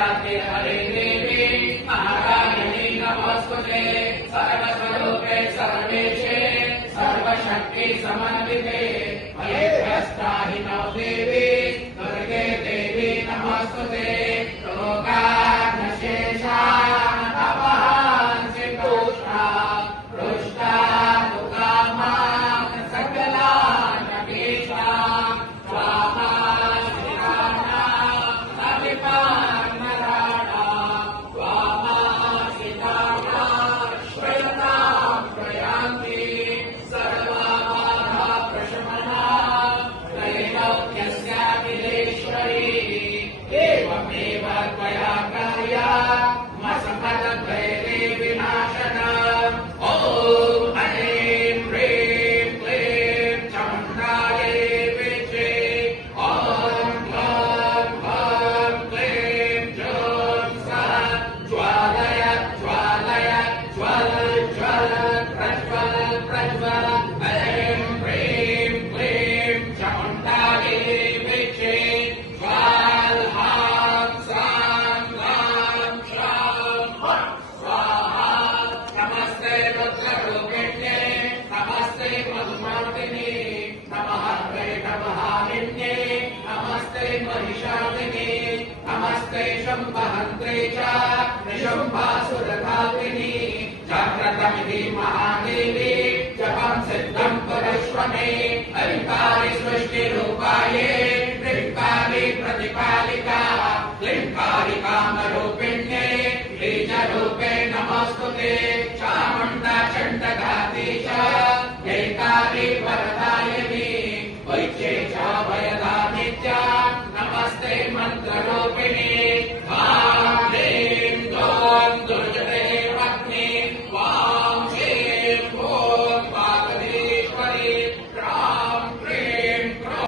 सर्वव्याप्ते हरे देवी महाकालिनी नमोस्तुते सर्वस्वरूपे सर्वेशे सर्वशक्ति समन्विते मयेभ्यस्त्राहि नो देवी दुर्गे देवी नमोस्तुते रोगानशेषान् तपहांसि पुष्टा पृष्टा दुःखामान् सकलान् अभीष्टान् स्वाहा श्रीराणा अभिपान् नराणा स्वाहा सीताणा श्रयतां प्रयान्ति सर्वाबाधा प्रशमना त्रैलोक्यस्याखिलेश्वरी एवमेव त्वया कार्या मसफलद्वैते विनाशना ॐ ऐं ह्रीं क्लीं चामुण्डायै विद्महे ॐ ग्लौं ग्लौं क्लीं जूं सः ज्वालय ज्वालय ज्वल ज्वल प्रज्वल प्रज्वल ऐं ह्रीं क्लीं चामुण्डायै विद्महे ज्वाल हां सां गां शां स्वाहा नमस्ते रुद्ररूपिण्ये नमस्ते मधुमार्दिने नमः वैष्णवहारिण्ये नमस्ते महिषादिने नमस्ते शम्भहन्त्रे च निशुम्भासुरघातिनि जाग्रतमिति महादेवी जपं सिद्धं कुरुष्व मे हरिकारि सृष्टिरूपाये